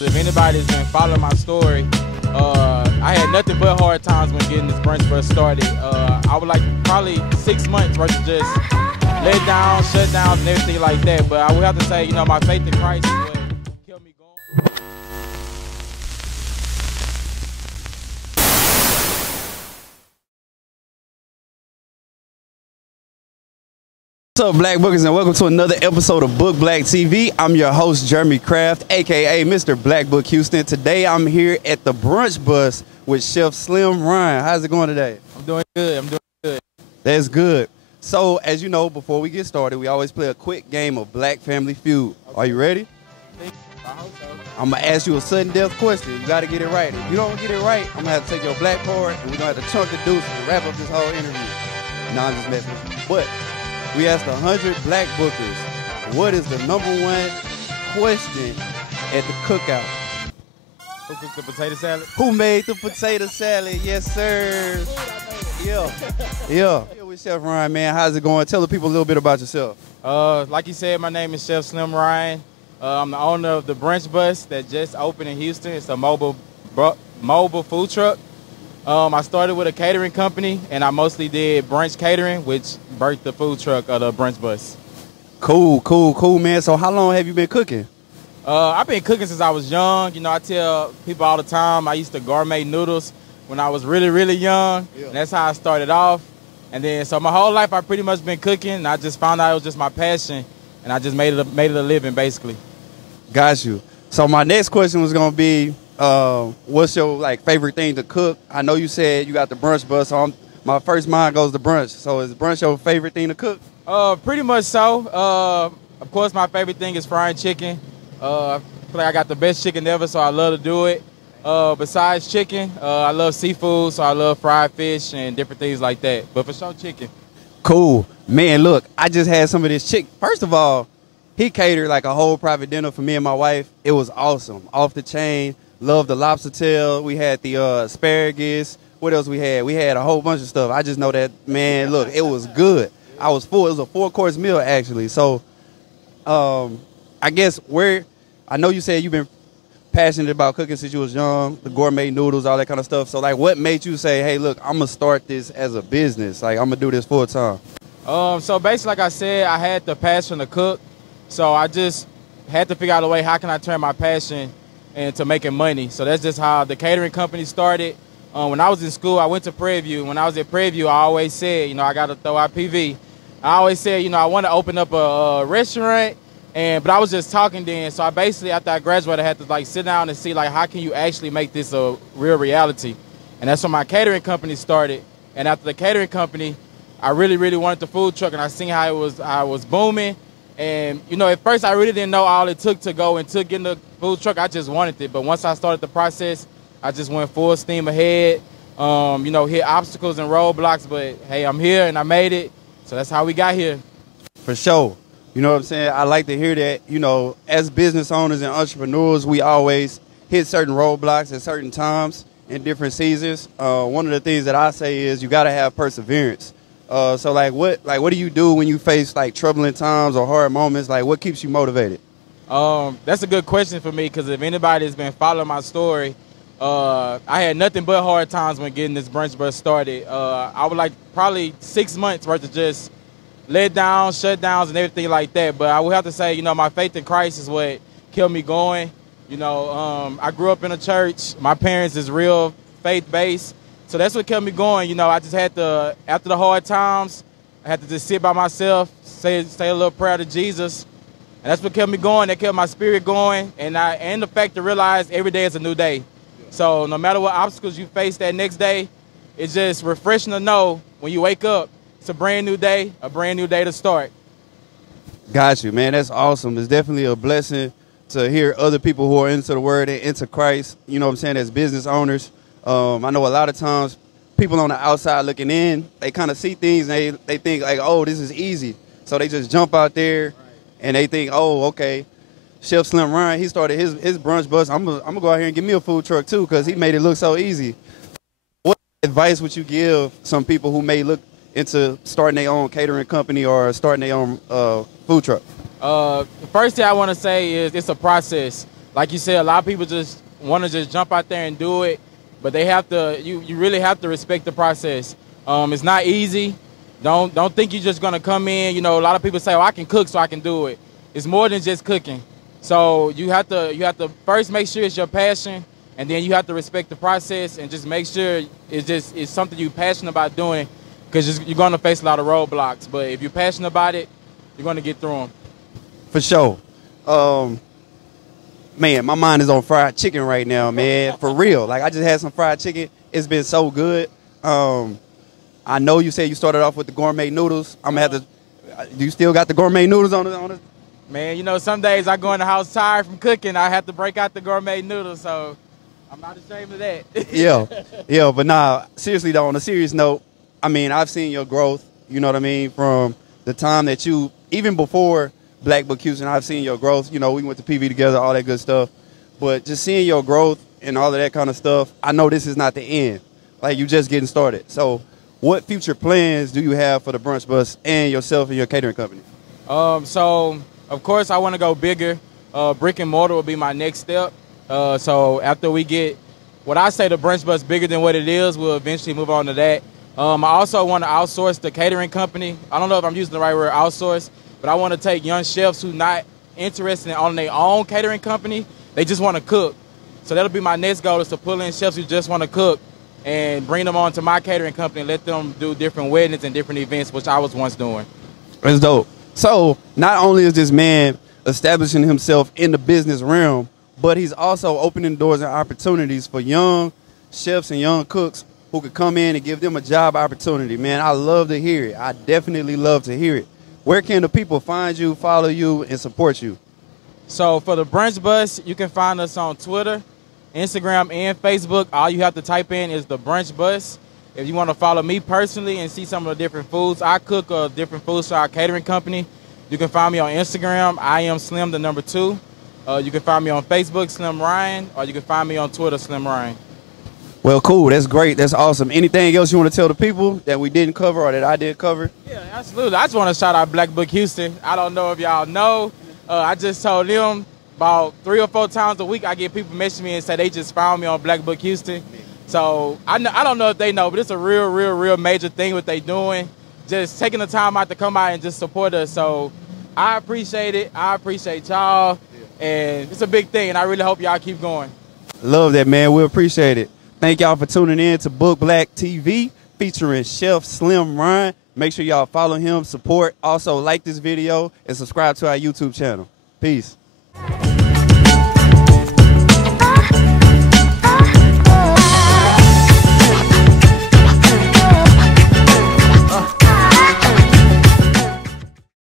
If anybody's been following my story, I had nothing but hard times when getting this Brunch Bus started. I was like probably 6 months worth of just let down, shut downs, and everything like that. But I would have to say, my faith in Christ is what kept me going. What's up, Black Bookers, and welcome to another episode of Book Black TV. I'm your host, Jeremy Craft, aka Mr. Black Book Houston. Today, I'm here at the Brunch Bus with Chef Slim Ryan. How's it going today? I'm doing good. That's good. So, as you know, before we get started, we always play a quick game of Black Family Feud. Okay. Are you ready? I hope so. I'm going to ask you a sudden death question. You got to get it right. If you don't get it right, I'm going to have to take your black card, and we're going to have to chunk the deuces and wrap up this whole interview. No, I'm just messing with you. But we asked 100 Black Bookers, what is the #1 question at the cookout? Who cooked the potato salad? Who made the potato salad? Yes, sir. Yeah. Here with Chef Ryan, man. How's it going? Tell the people a little bit about yourself. Like you said, my name is Chef Slim Ryan. I'm the owner of the Brunch Bus that just opened in Houston. It's a mobile food truck. I started with a catering company, and I mostly did brunch catering, which birthed the food truck of the Brunch Bus. Cool, man. So how long have you been cooking? I've been cooking since I was young. I tell people all the time I used to gourmet noodles when I was really, really young. Yeah. And that's how I started off. And then, so my whole life I've pretty much been cooking, and I just found out it was just my passion, and I just made it a living, basically. Got you. So my next question was going to be, what's your favorite thing to cook? I know you said you got the Brunch Bus, so my first mind goes to brunch. So is brunch your favorite thing to cook? Pretty much so. Of course, my favorite thing is frying chicken. I feel like I got the best chicken ever, so I love to do it. Besides chicken, I love seafood, so I love fried fish and different things like that. But for sure, chicken. Cool. Man, look, I just had some of this chicken. First of all, he catered like a whole private dinner for me and my wife. It was awesome. Off the chain. Loved the lobster tail. We had the asparagus. What else we had? We had a whole bunch of stuff. I just know that, man, look, it was good. I was full. It was a 4-course meal, actually. So I guess I know you said you've been passionate about cooking since you was young, the gourmet noodles, all that kind of stuff. So, what made you say, hey, look, I'm going to start this as a business? I'm going to do this full time. So basically, like I said, I had the passion to cook. So I just had to figure out a way, how can I turn my passion into making money? So that's just how the catering company started. When I was in school, I went to Prairie View. When I was at Prairie View, I always said, I got to throw out PV. I always said, I want to open up a restaurant, but I was just talking then. So I basically, after I graduated, I had to sit down and see how can you actually make this a real reality? And that's when my catering company started. And after the catering company, I really, really wanted the food truck, and I seen how I was booming. And, at first I really didn't know all it took to go into getting the food truck. I just wanted it. But once I started the process, I just went full steam ahead, hit obstacles and roadblocks. But, hey, I'm here and I made it. So that's how we got here. For sure. You know what I'm saying? I like to hear that, as business owners and entrepreneurs, we always hit certain roadblocks at certain times in different seasons. One of the things that I say is you got to have perseverance. So what do you do when you face troubling times or hard moments? What keeps you motivated? That's a good question for me, because if anybody's been following my story, I had nothing but hard times when getting this Brunch Bus started. I was probably 6 months worth of just let down, shut downs, and everything like that. But I would have to say, my faith in Christ is what kept me going. I grew up in a church. My parents is real faith-based. So that's what kept me going. I just had to, after the hard times, I had to just sit by myself, say a little prayer to Jesus. And that's what kept me going. That kept my spirit going. And the fact to realize every day is a new day. So no matter what obstacles you face that next day, it's just refreshing to know when you wake up, it's a brand new day to start. Got you, man. That's awesome. It's definitely a blessing to hear other people who are into the word and into Christ, you know what I'm saying, as business owners. I know a lot of times people on the outside looking in, they kind of see things and they think oh, this is easy. So they just jump out there and they think, oh, okay, Chef Slim Ryan, he started his Brunch Bus. I'm gonna go out here and get me a food truck too, because he made it look so easy. What advice would you give some people who may look into starting their own catering company or starting their own food truck? The first thing I want to say is it's a process. like you said, a lot of people just want to just jump out there and do it, but they have to. You really have to respect the process. It's not easy. Don't think you're just gonna come in. You know, a lot of people say, "Oh, I can cook, so I can do it." It's more than just cooking. So you have to first make sure it's your passion, and then you have to respect the process and just make sure it's something you're passionate about doing, because you're gonna face a lot of roadblocks. But if you're passionate about it, you're gonna get through them. For sure. Man, my mind is on fried chicken right now, man. For real. Like, I just had some fried chicken. It's been so good. I know you said you started off with the gourmet noodles. I'm gonna have to. Do you still got the gourmet noodles on the? Man, you know, some days I go in the house tired from cooking. I have to break out the gourmet noodles, so I'm not ashamed of that. yeah. But nah, seriously though, on a serious note, I mean, I've seen your growth. You know what I mean? From the time that you, even before Black Book Houston, I've seen your growth. You know, we went to PV together, all that good stuff. But just seeing your growth and all of that kind of stuff, I know this is not the end. Like, you just getting started. So what future plans do you have for the Brunch Bus and yourself and your catering company? So, of course, I want to go bigger. Brick and mortar will be my next step. So after we get, what I say, the Brunch Bus bigger than what it is, we'll eventually move on to that. I also want to outsource the catering company. I don't know if I'm using the right word, outsource, but I want to take young chefs who not interested in owning their own catering company. They just want to cook. So that'll be my next goal, is to pull in chefs who just want to cook and bring them on to my catering company and let them do different weddings and different events, which I was once doing. That's dope. So not only is this man establishing himself in the business realm, but he's also opening doors and opportunities for young chefs and young cooks who could come in and give them a job opportunity. Man, I love to hear it. I definitely love to hear it. Where can the people find you, follow you, and support you? So for the Brunch Bus, you can find us on Twitter, Instagram, and Facebook. All you have to type in is the Brunch Bus. If you want to follow me personally and see some of the different foods, I cook different foods for our catering company. You can find me on Instagram, I am Slim, the number 2. You can find me on Facebook, Slim Ryan, or you can find me on Twitter, Slim Ryan. Well, cool. That's great. That's awesome. Anything else you want to tell the people that we didn't cover or that I did cover? Yeah, absolutely. I just want to shout out Black Book Houston. I don't know if y'all know. I just told them about 3 or 4 times a week I get people message me and say they just found me on Black Book Houston. So I don't know if they know, but it's a real major thing what they doing. Just taking the time out to come out and just support us. So I appreciate it. I appreciate y'all. And it's a big thing, and I really hope y'all keep going. Love that, man. We appreciate it. Thank y'all for tuning in to Book Black TV featuring Chef Slim Ryan. Make sure y'all follow him, support. Also, like this video and subscribe to our YouTube channel. Peace.